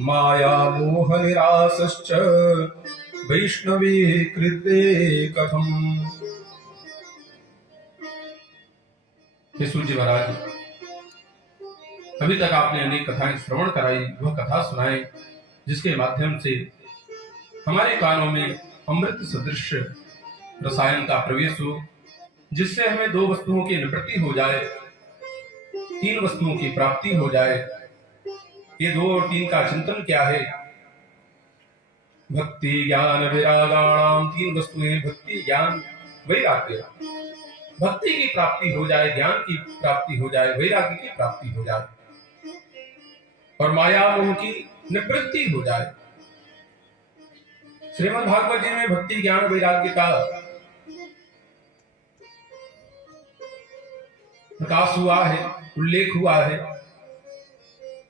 माया मोह निरासश्च वैष्णवी कृते कथम। हे सूर्य महाराज, अभी तक आपने अनेक कथाएं श्रवण कराई, वह कथा सुनाए जिसके माध्यम से हमारे कानों में अमृत सदृश रसायन का प्रवेश हो, जिससे हमें दो वस्तुओं की निवृत्ति हो जाए, तीन वस्तुओं की प्राप्ति हो जाए। ये दो और तीन का चिंतन क्या है? भक्ति ज्ञान वैरागाणाम, तीन वस्तुएं भक्ति ज्ञान वैराग्य। भक्ति की प्राप्ति हो जाए, ज्ञान की प्राप्ति हो जाए, वैराग्य की प्राप्ति हो जाए और माया मोह की निवृत्ति हो जाए। श्रीमद् भागवत जी में भक्ति ज्ञान वैराग्य का प्रकाश हुआ है, उल्लेख हुआ है।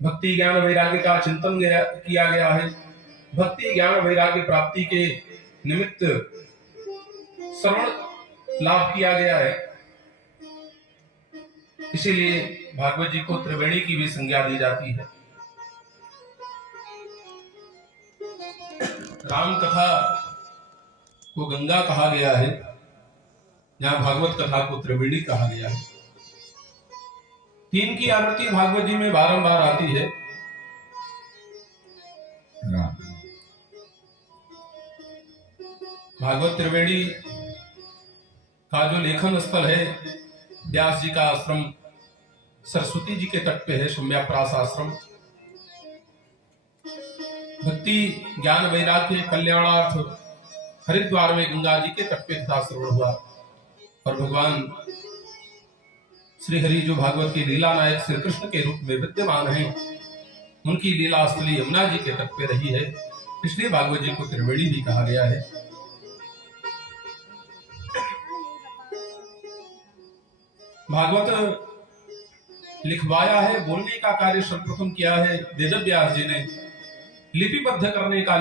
भक्ति ज्ञान वैराग्य का चिंतन किया गया है। भक्ति ज्ञान वैराग्य प्राप्ति के निमित्त श्रवण लाभ किया गया है। इसीलिए भागवत जी को त्रिवेणी की भी संज्ञा दी जाती है। राम कथा को गंगा कहा गया है, जहां भागवत कथा को त्रिवेणी कहा गया है। तीन की आवृत्ति भागवत जी में बारंबार आती है। भागवत त्रिवेणी का जो लेखन स्थल है, व्यास जी का आश्रम सरस्वती जी के तट पे है, शम्याप्रास आश्रम। भक्ति ज्ञान वैराग्य कल्याणार्थ हरिद्वार में गंगा जी के तट पे कथा श्रवण हुआ और भगवान श्री हरि जो भागवत के लीला नायक श्री कृष्ण के रूप में विद्यमान हैं, उनकी लीला स्थली यमुना जी के तट पे रही है। इसलिए भागवत जी को त्रिवेणी भी कहा गया है। भागवत लिखवाया है, बोलने का कार्य सर्वप्रथम किया है वेद व्यास जी ने। लिपिबद्ध करने का